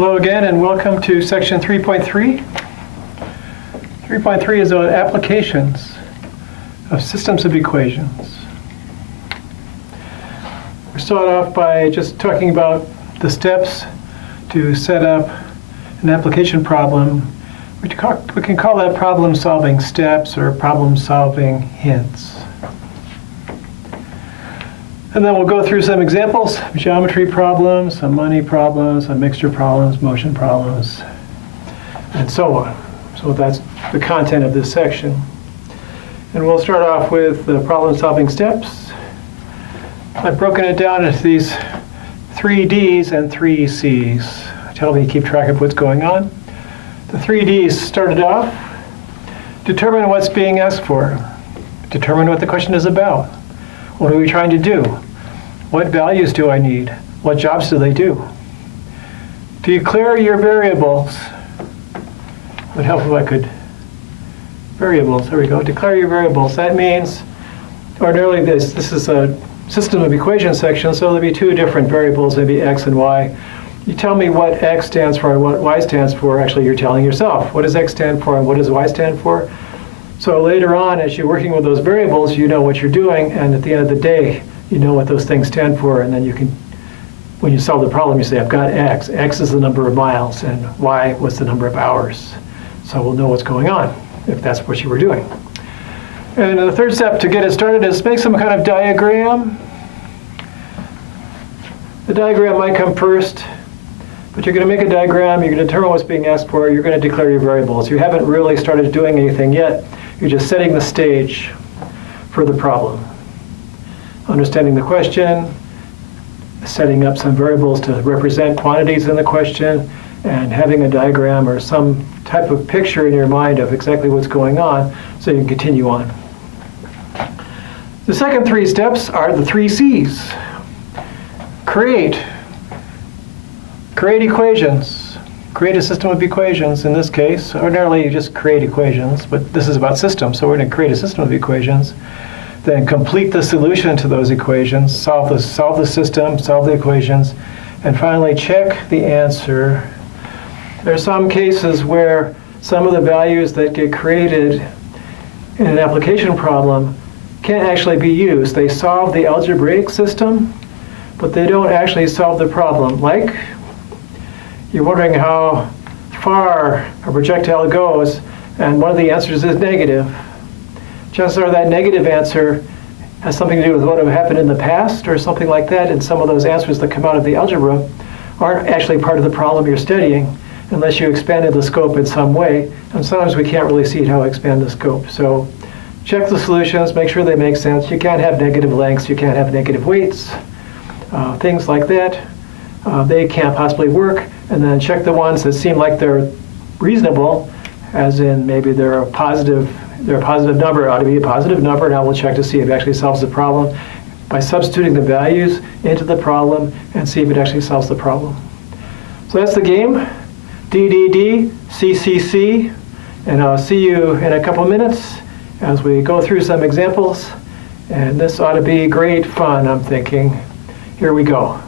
Hello again and welcome to section 3.3. 3.3 is about applications of systems of equations. We start off by just talking about the steps to set up an application problem. We can call that problem solving steps or problem solving hints. And then we'll go through some examples, geometry problems, some money problems, some mixture problems, motion problems, and so on. So that's the content of this section. And we'll start off with the problem-solving steps. I've broken it down into these 3 Ds and 3 Cs. Tell me to keep track of what's going on. The 3 Ds started off, determine what's being asked for, determine what the question is about. What are we trying to do? What values do I need? What jobs do they do? Declare your variables. It would help if I could. Variables, there we go. Declare your variables. That means, ordinarily this is a system of equations section, so there'll be 2 different variables, maybe x and y. You tell me what x stands for and what y stands for. Actually, you're telling yourself. What does x stand for and what does y stand for? So later on, as you're working with those variables, you know what you're doing, and at the end of the day, you know what those things stand for, and then you can, when you solve the problem, you say, I've got x. X is the number of miles, and y was the number of hours. So we'll know what's going on, if that's what you were doing. And the third step to get it started is make some kind of diagram. The diagram might come first, but you're going to make a diagram, you're going to determine what's being asked for, you're going to declare your variables. You haven't really started doing anything yet. You're just setting the stage for the problem. Understanding the question, setting up some variables to represent quantities in the question, and having a diagram or some type of picture in your mind of exactly what's going on so you can continue on. The second 3 steps are the 3 Cs. Create equations. Create a system of equations. In this case, ordinarily you just create equations, but this is about systems, so we're going to create a system of equations. Then complete the solution to those equations, solve the system, solve the equations, and finally check the answer. There are some cases where some of the values that get created in an application problem can't actually be used. They solve the algebraic system, but they don't actually solve the problem. Like, you're wondering how far a projectile goes, and one of the answers is negative. Chances are that negative answer has something to do with what have happened in the past or something like that, and some of those answers that come out of the algebra aren't actually part of the problem you're studying unless you expanded the scope in some way, and sometimes we can't really see how to expand the scope. So check the solutions, make sure they make sense. You can't have negative lengths, you can't have negative weights, things like that. They can't possibly work, and then check the ones that seem like they're reasonable, as in maybe they're a positive number, it ought to be a positive number. Now we'll check to see if it actually solves the problem by substituting the values into the problem and see if it actually solves the problem. So that's the game. DDD, CCC, and I'll see you in a couple minutes as we go through some examples. And this ought to be great fun, I'm thinking. Here we go.